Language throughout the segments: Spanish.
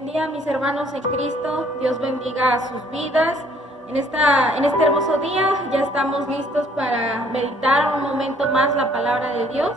Buen día, mis hermanos en Cristo. Dios bendiga sus vidas. En este hermoso día ya estamos listos para meditar un momento más la palabra de Dios.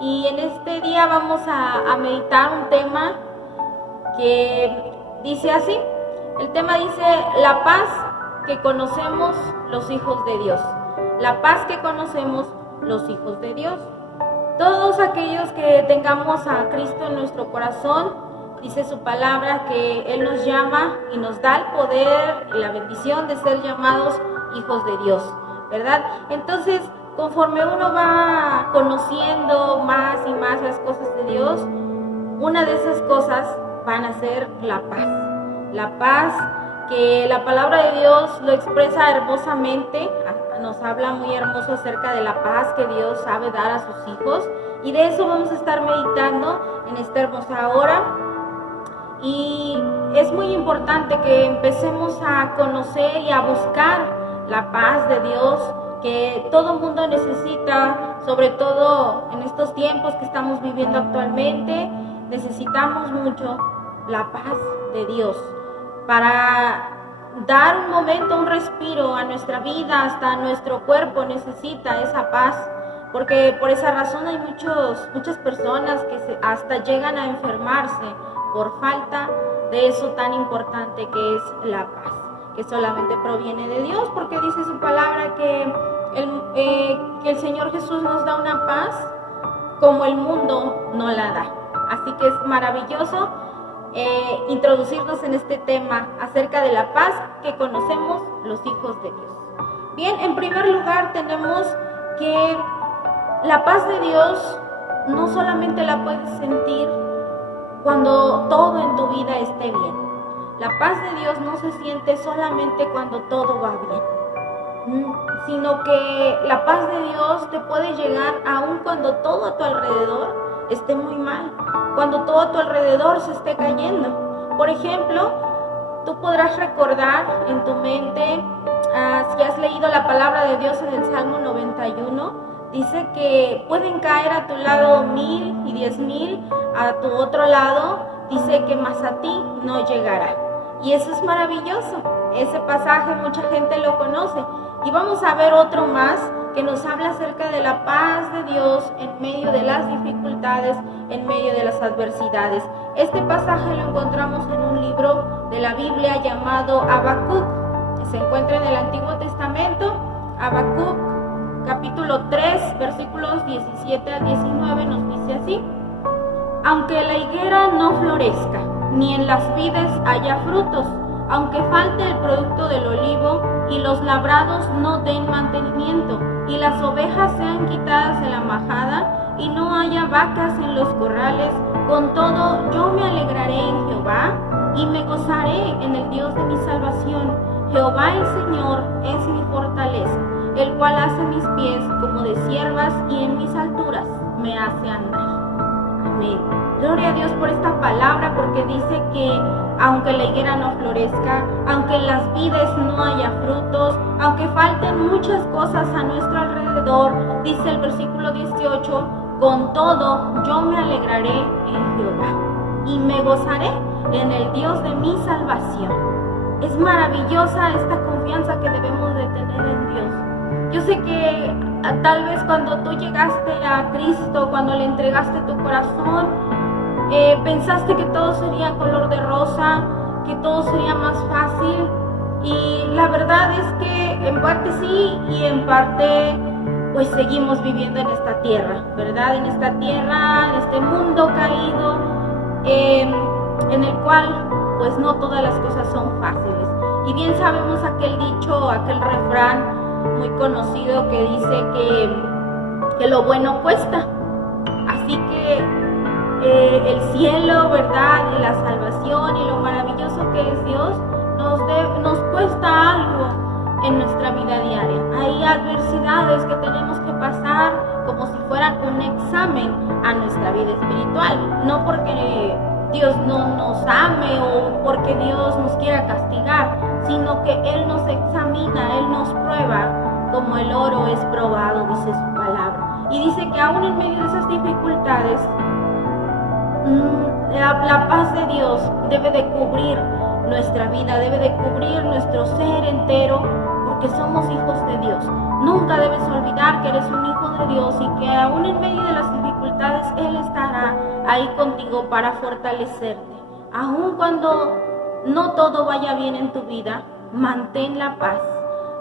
Y en este día vamos a meditar un tema que dice así. El tema dice: la paz que conocemos los hijos de Dios. La paz que conocemos los hijos de Dios. Todos aquellos que tengamos a Cristo en nuestro corazón, dice su palabra que Él nos llama y nos da el poder y la bendición de ser llamados hijos de Dios, ¿verdad? Entonces, conforme uno va conociendo más y más las cosas de Dios, una de esas cosas van a ser la paz. La paz que la palabra de Dios lo expresa hermosamente, nos habla muy hermoso acerca de la paz que Dios sabe dar a sus hijos, y de eso vamos a estar meditando en esta hermosa hora. Y es muy importante que empecemos a conocer y a buscar la paz de Dios que todo mundo necesita, sobre todo en estos tiempos que estamos viviendo actualmente. Necesitamos mucho la paz de Dios para dar un momento, un respiro a nuestra vida. Hasta nuestro cuerpo necesita esa paz, porque por esa razón hay muchas personas que hasta llegan a enfermarse por falta de eso tan importante que es la paz, que solamente proviene de Dios, porque dice su palabra que el Señor Jesús nos da una paz como el mundo no la da. Así que es maravilloso introducirnos en este tema acerca de la paz que conocemos los hijos de Dios. Bien, en primer lugar tenemos que la paz de Dios no solamente la puedes sentir cuando todo en tu vida esté bien. La paz de Dios no se siente solamente cuando todo va bien, sino que la paz de Dios te puede llegar aun cuando todo a tu alrededor esté muy mal, cuando todo a tu alrededor se esté cayendo. Por ejemplo, tú podrás recordar en tu mente, si has leído la palabra de Dios en el Salmo 91, dice que pueden caer a tu lado 1000 y 10,000 a tu otro lado, dice que más a ti no llegará. Y eso es maravilloso. Ese pasaje mucha gente lo conoce. Y vamos a ver otro más que nos habla acerca de la paz de Dios en medio de las dificultades, en medio de las adversidades. Este pasaje lo encontramos en un libro de la Biblia llamado Habacuc. Se encuentra en el Antiguo Testamento. Habacuc, capítulo 3, versículos 17 al 19, nos dice así: aunque la higuera no florezca, ni en las vides haya frutos, aunque falte el producto del olivo, y los labrados no den mantenimiento, y las ovejas sean quitadas de la majada, y no haya vacas en los corrales, con todo yo me alegraré en Jehová, y me gozaré en el Dios de mi salvación. Jehová el Señor es mi fortaleza, el cual hace mis pies como de ciervas, y en mis alturas me hace andar. Amén. Gloria a Dios por esta palabra, porque dice que aunque la higuera no florezca, aunque en las vides no haya frutos, aunque falten muchas cosas a nuestro alrededor, dice el versículo 18, con todo yo me alegraré en Jehová y me gozaré en el Dios de mi salvación. Es maravillosa esta confianza que debemos de tener en Dios. Yo sé que tal vez cuando tú llegaste a Cristo, cuando le entregaste tu corazón, pensaste que todo sería color de rosa, que todo sería más fácil, y la verdad es que en parte sí y en parte pues seguimos viviendo en esta tierra, ¿verdad? En esta tierra, en este mundo caído, en el cual pues no todas las cosas son fáciles. Y bien sabemos aquel dicho, aquel refrán muy conocido que dice que lo bueno cuesta. Así que el cielo, ¿verdad? Y la salvación y lo maravilloso que es Dios nos cuesta algo en nuestra vida diaria. Hay adversidades que tenemos que pasar como si fueran un examen a nuestra vida espiritual. No porque Dios no nos ame o porque Dios nos quiera castigar, sino que Él nos examina, Él nos prueba como el oro es probado, dice su palabra. Y dice que aún en medio de esas dificultades, La paz de Dios debe de cubrir nuestra vida, debe de cubrir nuestro ser entero, porque somos hijos de Dios. Nunca debes olvidar que eres un hijo de Dios y que aún en medio de las dificultades Él estará ahí contigo para fortalecerte. Aun cuando no todo vaya bien en tu vida, mantén la paz,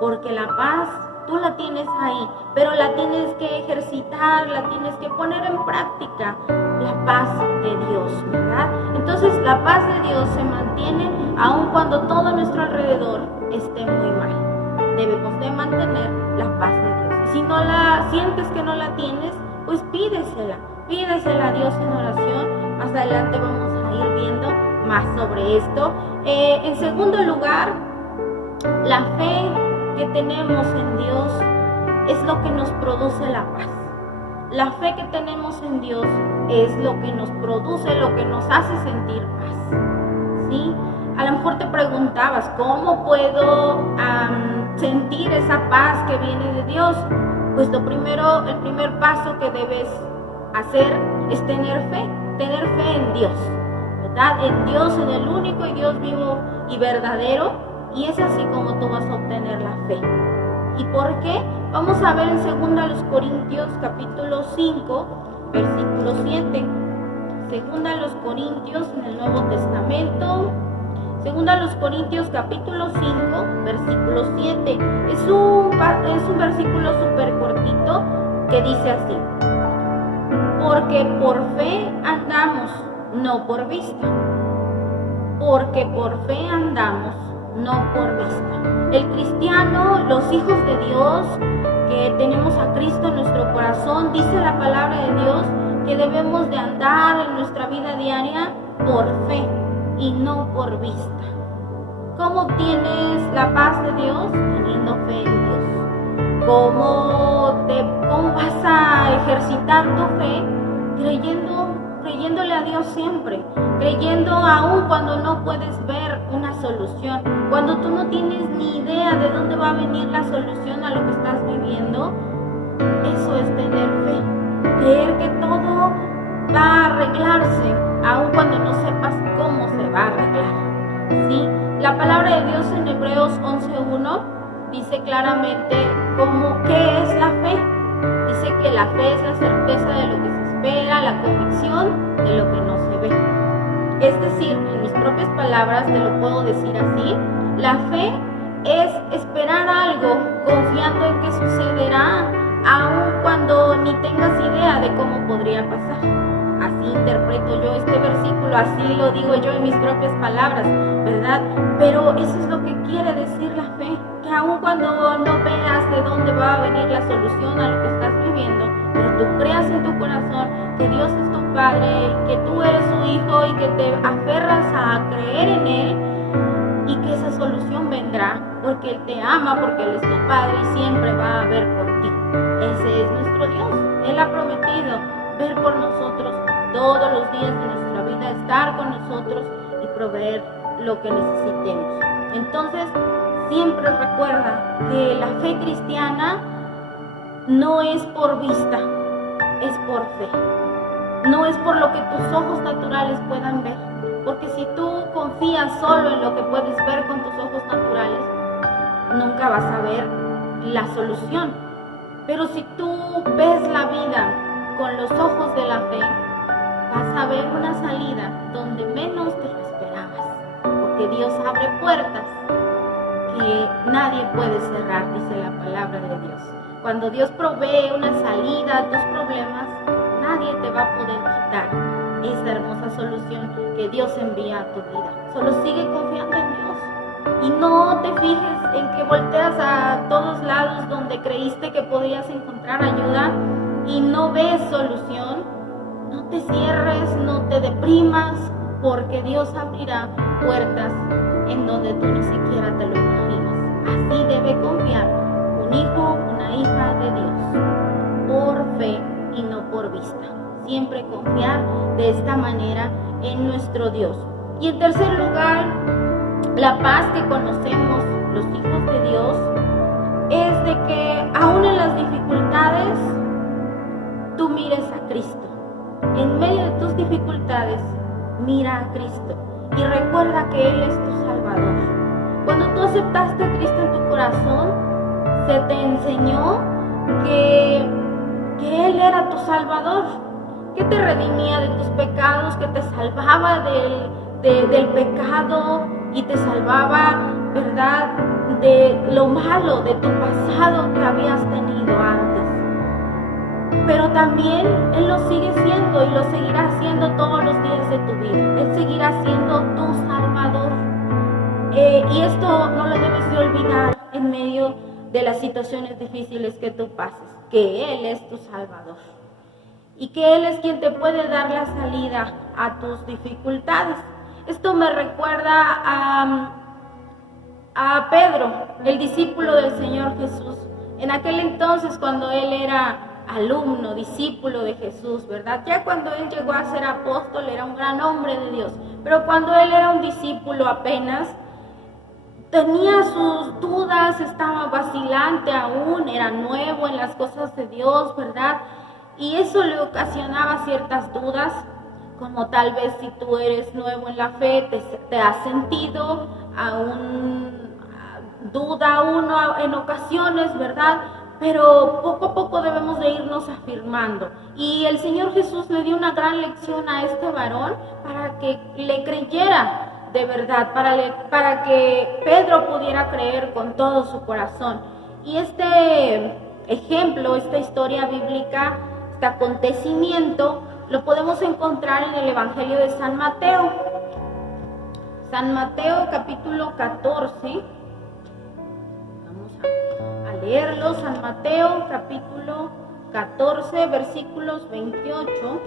porque la paz tú la tienes ahí, pero la tienes que ejercitar, la tienes que poner en práctica, la paz de Dios, ¿verdad? Entonces la paz de Dios se mantiene aun cuando todo a nuestro alrededor esté muy mal. Debemos de mantener la paz de Dios. Y si no la sientes que no la tienes, pues pídesela a Dios en oración. Más adelante vamos a ir viendo más sobre esto. En segundo lugar, la fe que tenemos en Dios es lo que nos produce la paz. La fe que tenemos en Dios es lo que nos produce, lo que nos hace sentir paz, ¿sí? A lo mejor te preguntabas, ¿cómo puedo sentir esa paz que viene de Dios? Pues el primer paso que debes hacer es tener fe en Dios, ¿verdad? En Dios, en el único y Dios vivo y verdadero, y es así como tú vas a obtener la fe. ¿Y por qué? Vamos a ver en 2 Corintios capítulo 5, versículo 7. 2 Corintios en el Nuevo Testamento. 2 Corintios capítulo 5, versículo 7. Es un versículo súper cortito que dice así: porque por fe andamos, no por vista. Porque por fe andamos, no por vista. El cristiano, los hijos de Dios, que tenemos a Cristo en nuestro corazón, dice la palabra de Dios que debemos de andar en nuestra vida diaria por fe y no por vista. ¿Cómo obtienes la paz de Dios? Teniendo fe en Dios. ¿Cómo vas a ejercitar tu fe? Creyéndole a Dios siempre, creyendo aún cuando no puedes ver una solución, cuando tú no tienes ni idea de dónde va a venir la solución a lo que estás viviendo. Eso es tener fe, creer que todo va a arreglarse, aún cuando no sepas cómo se va a arreglar, ¿sí? La palabra de Dios en Hebreos 11:1 dice claramente qué es la fe. Dice que la fe es la certeza de lo que se espera, la convicción de lo que no se ve. Es decir, en mis propias palabras te lo puedo decir así: la fe es esperar algo confiando en que sucederá, aun cuando ni tengas idea de cómo podría pasar. Así interpreto yo este versículo, así lo digo yo en mis propias palabras, ¿verdad? Pero eso es lo que quiere decir la fe, que aun cuando no veas de dónde va a venir la solución a lo que estás viviendo, pero tú creas en tu corazón que Dios es tu Padre, que tú eres su hijo y que te aferras a creer en Él y que esa solución vendrá porque Él te ama, porque Él es tu Padre y siempre va a ver por ti. Ese es nuestro Dios. Él ha prometido ver por nosotros todos los días de nuestra vida, estar con nosotros y proveer lo que necesitemos. Entonces, siempre recuerda que la fe cristiana no es por vista, es por fe. No es por lo que tus ojos naturales puedan ver, porque si tú confías solo en lo que puedes ver con tus ojos naturales, nunca vas a ver la solución. Pero si tú ves la vida con los ojos de la fe, vas a ver una salida donde menos te lo esperabas, porque Dios abre puertas que nadie puede cerrar, dice la palabra de Dios. Cuando Dios provee una salida a tus problemas, nadie te va a poder quitar esa hermosa solución que Dios envía a tu vida. Solo sigue confiando en Dios y no te fijes en que volteas a todos lados donde creíste que podías encontrar ayuda y no ves solución. No te cierres, no te deprimas, porque Dios abrirá puertas en donde tú ni siquiera te lo imaginas. Así debe confiar un hijo, una hija de Dios, por fe y no por vista. Siempre confiar de esta manera en nuestro Dios. Y en tercer lugar, la paz que conocemos los hijos de Dios es de que aún en las dificultades tú mires a Cristo. En medio de tus dificultades, mira a Cristo y recuerda que Él es tu Salvador. Cuando tú aceptaste a Cristo en tu corazón, se te enseñó que Él era tu Salvador, que te redimía de tus pecados, que te salvaba del pecado y te salvaba, ¿verdad?, de lo malo, de tu pasado que habías tenido antes. Pero también Él lo sigue siendo y lo seguirá haciendo todos los días de tu vida. Él seguirá siendo tu Salvador. Y esto no lo debes de olvidar en medio de las situaciones difíciles que tú pases, que Él es tu Salvador y que Él es quien te puede dar la salida a tus dificultades. Esto me recuerda a Pedro, el discípulo del Señor Jesús. En aquel entonces, cuando él era alumno, discípulo de Jesús, ¿verdad? Ya cuando él llegó a ser apóstol, era un gran hombre de Dios. Pero cuando él era un discípulo apenas, tenía sus dudas, estaba vacilante aún, era nuevo en las cosas de Dios, ¿verdad? Y eso le ocasionaba ciertas dudas, como tal vez si tú eres nuevo en la fe, te has sentido aún duda uno en ocasiones, ¿verdad? Pero poco a poco debemos de irnos afirmando. Y el Señor Jesús le dio una gran lección a este varón para que le creyera de verdad, para que Pedro pudiera creer con todo su corazón. Y este ejemplo, esta historia bíblica, este acontecimiento, lo podemos encontrar en el Evangelio de San Mateo. San Mateo capítulo 14. Vamos a leerlo. San Mateo capítulo 14, versículos 28.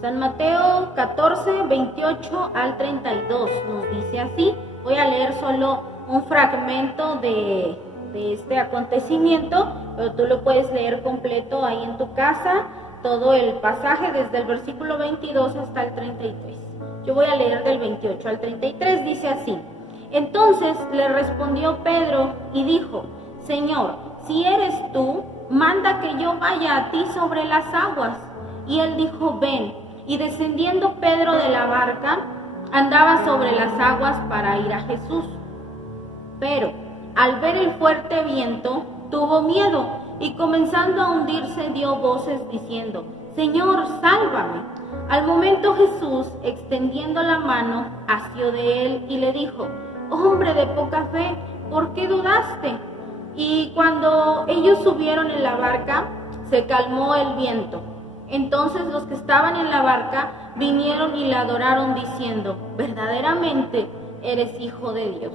San Mateo 14, 28 al 32 nos dice así. Voy a leer solo un fragmento de este acontecimiento, pero tú lo puedes leer completo ahí en tu casa, todo el pasaje desde el versículo 22 hasta el 33. Yo voy a leer del 28 al 33, dice así. Entonces le respondió Pedro y dijo: Señor, si eres tú, manda que yo vaya a ti sobre las aguas. Y él dijo: ven. Y descendiendo Pedro de la barca, andaba sobre las aguas para ir a Jesús. Pero al ver el fuerte viento, tuvo miedo y comenzando a hundirse dio voces diciendo: Señor, sálvame. Al momento Jesús, extendiendo la mano, asió de él y le dijo: hombre de poca fe, ¿por qué dudaste? Y cuando ellos subieron en la barca, se calmó el viento. Entonces los que estaban en la barca vinieron y le adoraron diciendo: verdaderamente eres Hijo de Dios.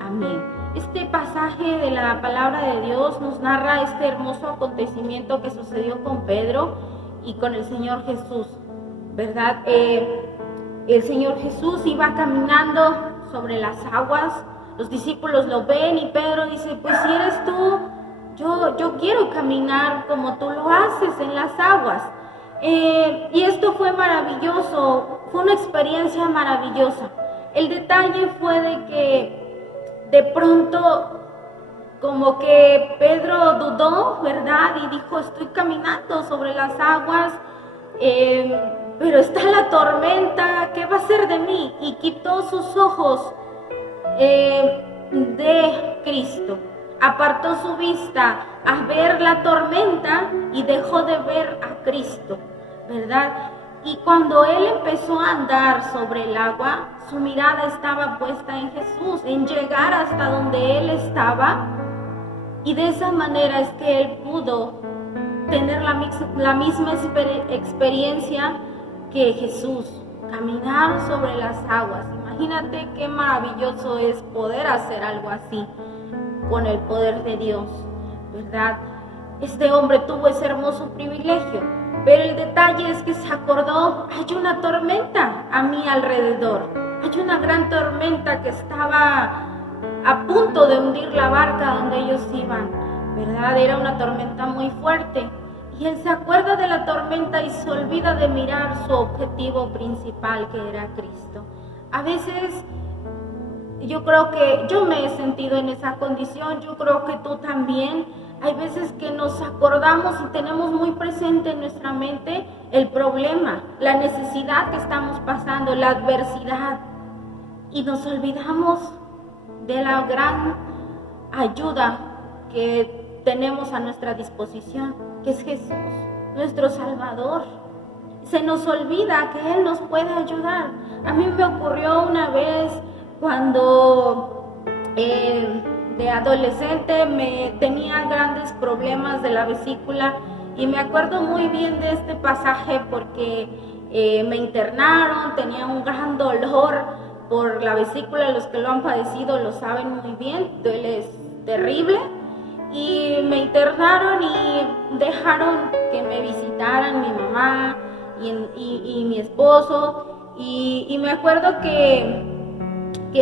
Amén. Este pasaje de la palabra de Dios nos narra este hermoso acontecimiento que sucedió con Pedro y con el Señor Jesús, ¿verdad? El Señor Jesús iba caminando sobre las aguas, los discípulos lo ven y Pedro dice: pues si eres tú, yo quiero caminar como tú lo haces en las aguas. Y esto fue maravilloso, fue una experiencia maravillosa. El detalle fue de que de pronto como que Pedro dudó, ¿verdad? Y dijo: estoy caminando sobre las aguas, pero está la tormenta, ¿qué va a ser de mí? Y quitó sus ojos de Cristo, apartó su vista a ver la tormenta y dejó de ver a Cristo, ¿verdad? Y cuando él empezó a andar sobre el agua, su mirada estaba puesta en Jesús, en llegar hasta donde él estaba, y de esa manera es que él pudo tener la misma experiencia que Jesús, caminar sobre las aguas. Imagínate qué maravilloso es poder hacer algo así con el poder de Dios, ¿verdad? Este hombre tuvo ese hermoso privilegio, pero el detalle es que se acordó: hay una tormenta a mi alrededor, hay una gran tormenta que estaba a punto de hundir la barca donde ellos iban, ¿verdad? Era una tormenta muy fuerte. Y él se acuerda de la tormenta y se olvida de mirar su objetivo principal, que era Cristo. A veces yo creo que yo me he sentido en esa condición, yo creo que tú también. hay veces que nos acordamos y tenemos muy presente en nuestra mente el problema, la necesidad que estamos pasando, la adversidad, y nos olvidamos de la gran ayuda que tenemos a nuestra disposición, que es Jesús, nuestro Salvador. Se nos olvida que Él nos puede ayudar. A mí me ocurrió una vez cuando de adolescente tenía grandes problemas de la vesícula, y me acuerdo muy bien de este pasaje porque me internaron, tenía un gran dolor por la vesícula. Los que lo han padecido lo saben muy bien, duele, es terrible. Y me internaron y dejaron que me visitaran mi mamá y mi esposo. Y me acuerdo que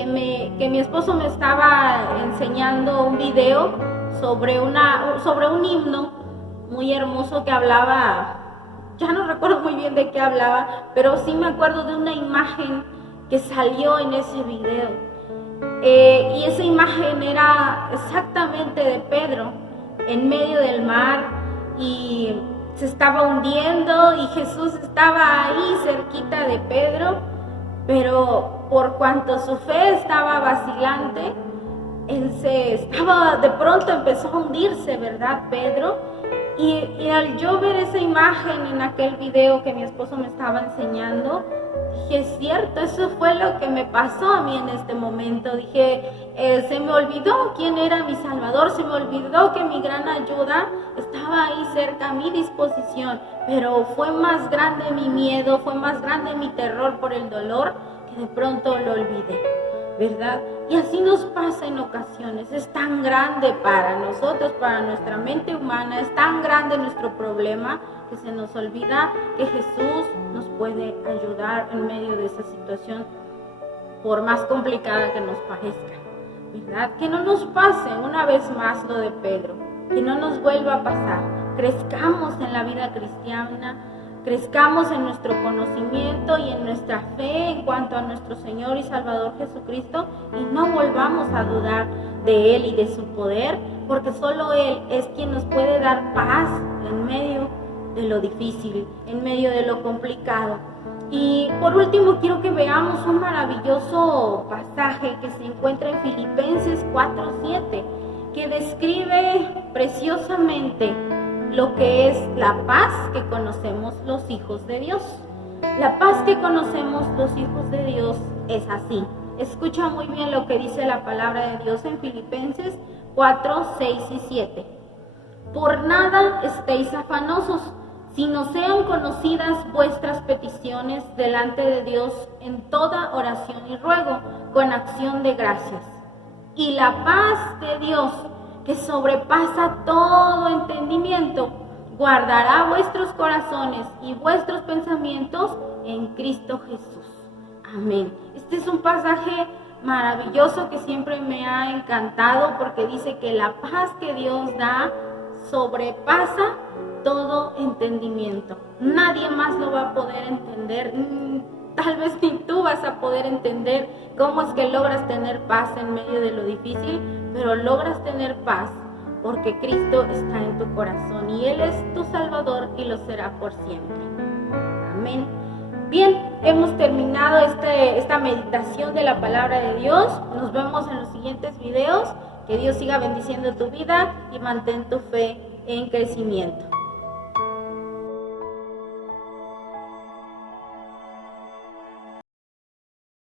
mi esposo me estaba enseñando un video sobre un himno muy hermoso que hablaba, ya no recuerdo muy bien de qué hablaba, pero sí me acuerdo de una imagen que salió en ese video. Y esa imagen era exactamente de Pedro en medio del mar, y se estaba hundiendo y Jesús estaba ahí cerquita de Pedro, pero por cuanto su fe estaba vacilante, de pronto empezó a hundirse, ¿verdad, Pedro? Y al yo ver esa imagen en aquel video que mi esposo me estaba enseñando, dije, es cierto, eso fue lo que me pasó a mí en este momento. Dije, se me olvidó quién era mi Salvador, se me olvidó que mi gran ayuda estaba ahí cerca, a mi disposición, pero fue más grande mi miedo, fue más grande mi terror por el dolor, que de pronto lo olvidé, ¿verdad? Y así nos pasa en ocasiones. Es tan grande para nosotros, para nuestra mente humana, es tan grande nuestro problema, que se nos olvida que Jesús nos puede ayudar en medio de esa situación, por más complicada que nos parezca, ¿verdad? Que no nos pase una vez más lo de Pedro, que no nos vuelva a pasar. Crezcamos en la vida cristiana, crezcamos en nuestro conocimiento y en nuestra fe en cuanto a nuestro Señor y Salvador Jesucristo, y no volvamos a dudar de Él y de su poder, porque solo Él es quien nos puede dar paz en medio de lo difícil, en medio de lo complicado. Y por último quiero que veamos un maravilloso pasaje que se encuentra en Filipenses 4:7, que describe preciosamente lo que es la paz que conocemos los hijos de Dios. La paz que conocemos los hijos de Dios es así. Escucha muy bien lo que dice la palabra de Dios en Filipenses 4:6 y 7. Por nada estéis afanosos, sino sean conocidas vuestras peticiones delante de Dios en toda oración y ruego, con acción de gracias. Y la paz de Dios, que sobrepasa todo entendimiento, guardará vuestros corazones y vuestros pensamientos en Cristo Jesús. Amén. Este es un pasaje maravilloso que siempre me ha encantado, porque dice que la paz que Dios da sobrepasa todo entendimiento. Nadie más lo va a poder entender. Tal vez ni tú vas a poder entender cómo es que logras tener paz en medio de lo difícil, pero logras tener paz porque Cristo está en tu corazón y Él es tu Salvador y lo será por siempre. Amén. Bien, hemos terminado esta meditación de la palabra de Dios. Nos vemos en los siguientes videos. Que Dios siga bendiciendo tu vida y mantén tu fe en crecimiento.